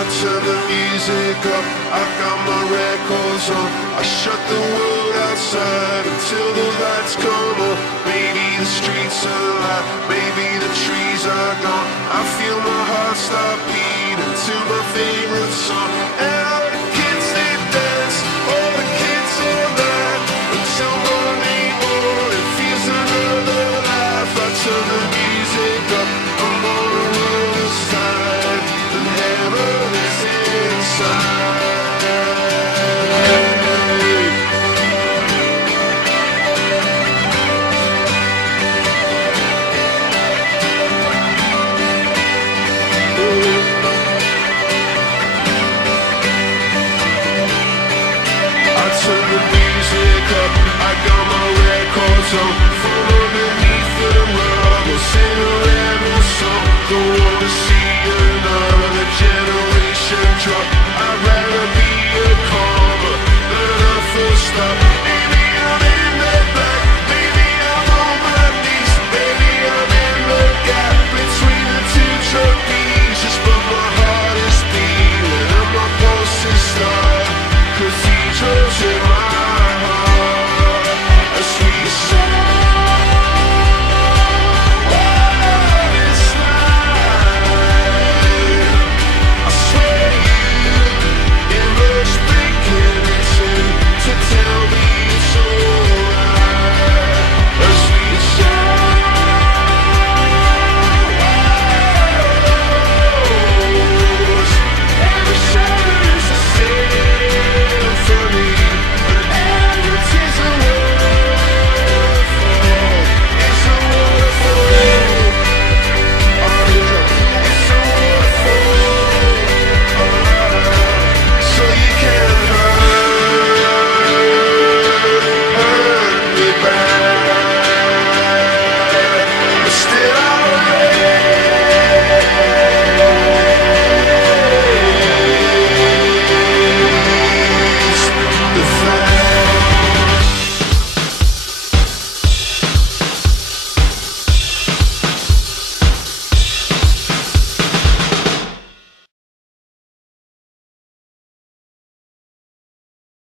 I turn the music up, I got my records on. I shut the world outside until the lights come on. Maybe the streets are alive, maybe the trees are gone. I feel my heart start beating to my favorite song.